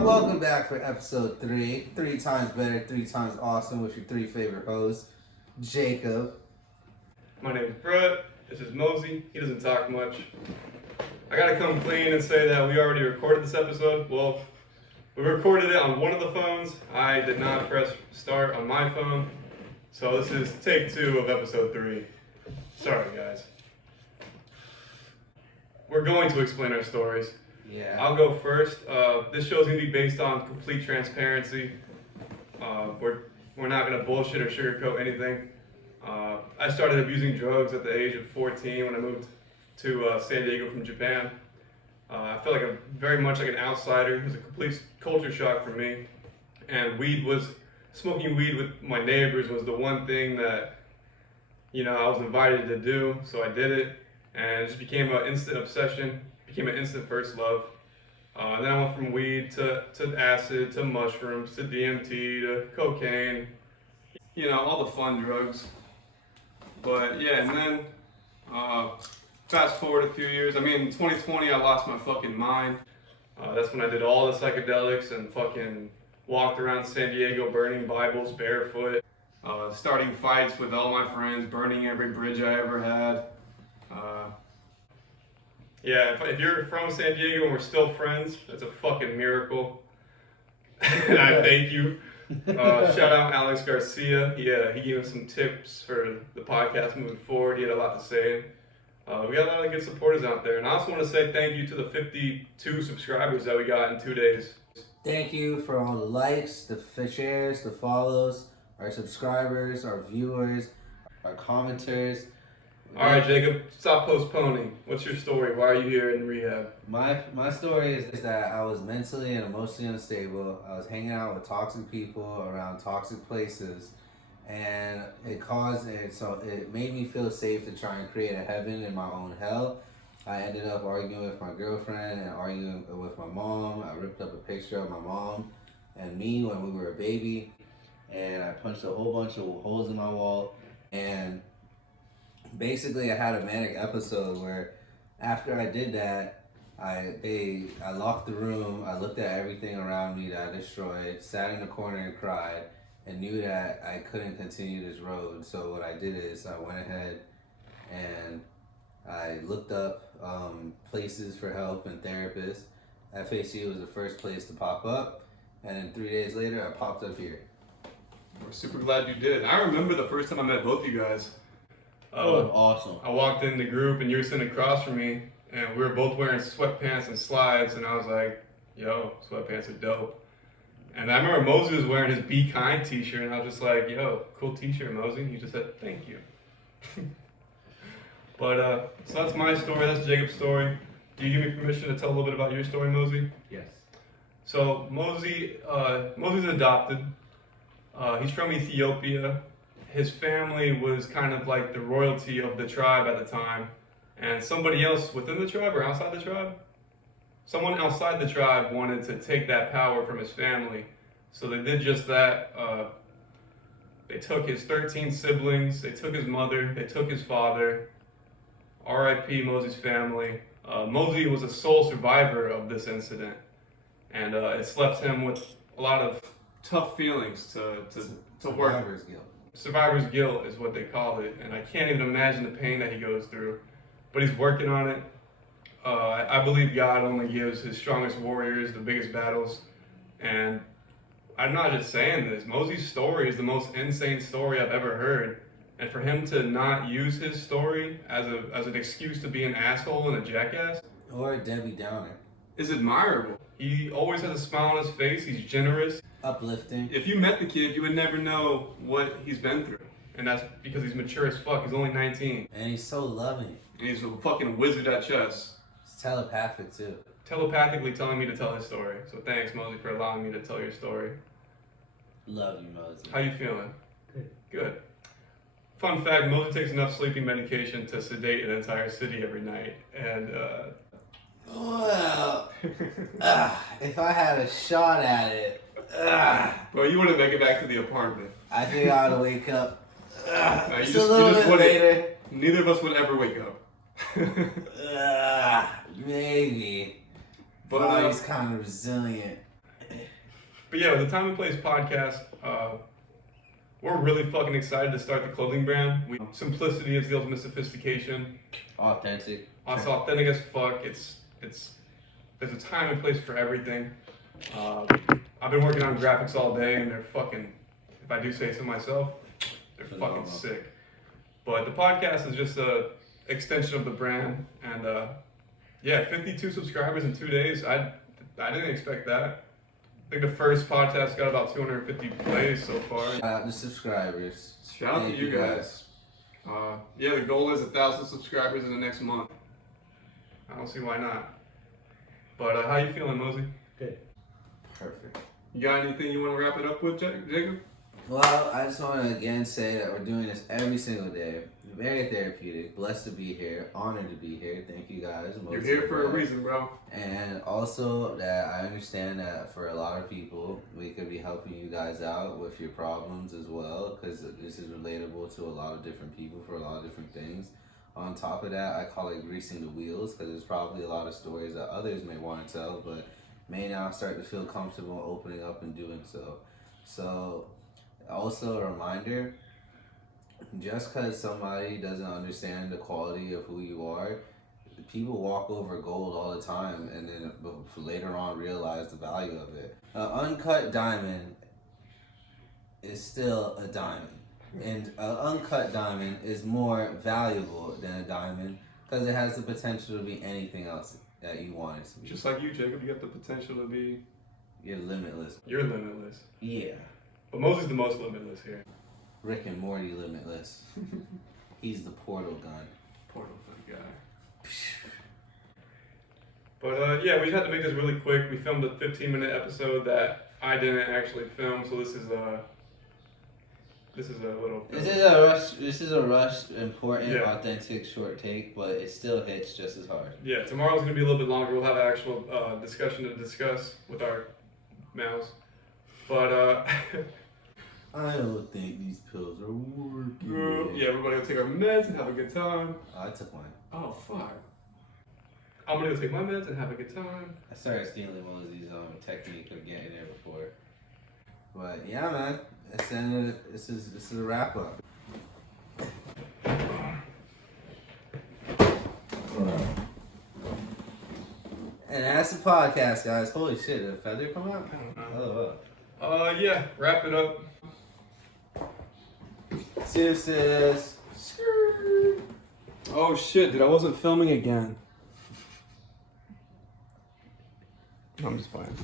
Welcome back for episode 3. 3 times better, 3 times awesome with your 3 favorite hosts, Jacob. My name is Brett. This is Mosi. He doesn't talk much. I gotta come clean and say that we already recorded this episode. Well, we recorded it on one of the phones. I did not press start on my phone. So this is take 2 of episode 3. Sorry, guys. We're going to explain our stories. Yeah. I'll go first. This show's gonna be based on complete transparency. We're not gonna bullshit or sugarcoat anything. I started abusing drugs at the age of 14 when I moved to San Diego from Japan. I felt like very much like an outsider. It was a complete culture shock for me. And smoking weed with my neighbors was the one thing that, I was invited to do. So I did it, and it just became an instant obsession. Became an instant first love. Then I went from weed to acid, to mushrooms, to DMT, to cocaine. All the fun drugs. But yeah, and then fast forward a few years. In 2020 I lost my fucking mind. That's when I did all the psychedelics and fucking walked around San Diego burning Bibles barefoot. Starting fights with all my friends, burning every bridge I ever had. Yeah, if you're from San Diego and we're still friends, that's a fucking miracle. And I thank you. Shout out Alex Garcia. He gave us some tips for the podcast moving forward. He had a lot to say. We got a lot of good supporters out there. And I also want to say thank you to the 52 subscribers that we got in 2 days. Thank you for all the likes, the shares, the follows, our subscribers, our viewers, our commenters. All right, Jacob, stop postponing. What's your story? Why are you here in rehab? My story is that I was mentally and emotionally unstable. I was hanging out with toxic people around toxic places, and it made me feel safe to try and create a heaven in my own hell. I ended up arguing with my girlfriend and arguing with my mom. I ripped up a picture of my mom and me when we were a baby, and I punched a whole bunch of holes in my wall. And basically, I had a manic episode where after I did that, I locked the room, I looked at everything around me that I destroyed, sat in the corner and cried, and knew that I couldn't continue this road. So what I did is I went ahead and I looked up places for help and therapists. FAC was the first place to pop up, and then 3 days later I popped up here. We're super glad you did. I remember the first time I met both you guys. Awesome. I walked in the group and you were sitting across from me, and we were both wearing sweatpants and slides, and I was like, yo, sweatpants are dope. And I remember Mosi was wearing his Be Kind t-shirt, and I was just like, yo, cool t-shirt, Mosi. He just said, thank you. But, so that's my story, that's Jacob's story. Do you give me permission to tell a little bit about your story, Mosi? Yes. So Mosi's adopted. He's from Ethiopia. His family was kind of like the royalty of the tribe at the time, and somebody else within the tribe or outside the tribe? Someone outside the tribe wanted to take that power from his family, so they did just that. They took his 13 siblings, they took his mother, they took his father. R.I.P. Mosi's family. Mosi was a sole survivor of this incident, and it's left him with a lot of tough feelings to work. Survivor's guilt. Survivor's guilt is what they call it, and I can't even imagine the pain that he goes through. But he's working on it. I believe God only gives his strongest warriors the biggest battles, and I'm not just saying this. Mosi's story is the most insane story I've ever heard, and for him to not use his story as an excuse to be an asshole and a jackass, Or Debbie Downer. is admirable. He always has a smile on his face. He's generous. Uplifting. If you met the kid, you would never know what he's been through. And that's because he's mature as fuck. He's only 19. And he's so loving. And he's a fucking wizard at chess. It's telepathic too. Telepathically telling me to tell his story. So thanks, Mosi, for allowing me to tell your story. Love you, Mosi. How you feeling? Good. Fun fact, Mosi takes enough sleeping medication to sedate an entire city every night. And, Well, if I had a shot at it, Bro, you wouldn't make it back to the apartment. I think I ought to wake up You just a little bit wouldn't. later. Neither of us would ever wake up. Maybe. But Body's kind of resilient. But yeah, the Time and Place podcast, we're really fucking excited to start the clothing brand. Simplicity is the ultimate sophistication. Authentic. It's authentic as fuck. There's a time and place for everything. I've been working on graphics all day, and they're fucking, if I do say so myself, they're fucking sick. But the podcast is just a extension of the brand, and yeah, 52 subscribers in 2 days. I didn't expect that. I think the first podcast got about 250 plays so far. Shout out to subscribers. Shout out to you guys. Yeah, the goal is 1,000 subscribers in the next month. I don't see why not. But how you feeling, Mosi? Good. Perfect. You got anything you want to wrap it up with, Jacob? Well, I just want to again say that we're doing this every single day. Very therapeutic. Blessed to be here. Honored to be here. Thank you guys. You're here for a reason, bro. And also that I understand that for a lot of people, we could be helping you guys out with your problems as well, because this is relatable to a lot of different people for a lot of different things. On top of that, I call it greasing the wheels, because there's probably a lot of stories that others may want to tell, but may now start to feel comfortable opening up and doing so. So, also a reminder, just because somebody doesn't understand the quality of who you are, people walk over gold all the time and then later on realize the value of it. An uncut diamond is still a diamond. And an uncut diamond is more valuable than a diamond because it has the potential to be anything else that you want it to be. Just like you, Jacob, you got the potential to be... You're limitless. You're limitless. Yeah. But Mosi's the most limitless here. Rick and Morty limitless. He's the portal gun. Portal gun guy. But yeah, we had to make this really quick. We filmed a 15-minute episode that I didn't actually film, so this is a little. This is a rushed, important, authentic, short take, but it still hits just as hard. Yeah, tomorrow's gonna be a little bit longer. We'll have an actual discussion to discuss with our mouths. But I don't think these pills are working. Yeah, we're gonna take our meds and have a good time. I took mine. Oh fuck. I'm gonna go take my meds and have a good time. I started stealing Mosi's technique of getting there before. But yeah, man, that's the end of it. This is a wrap up. And that's the podcast, guys. Holy shit, did a feather come out? I don't know. Oh, Yeah, wrap it up. Deuces. Oh shit, dude, I wasn't filming again. I'm just playing.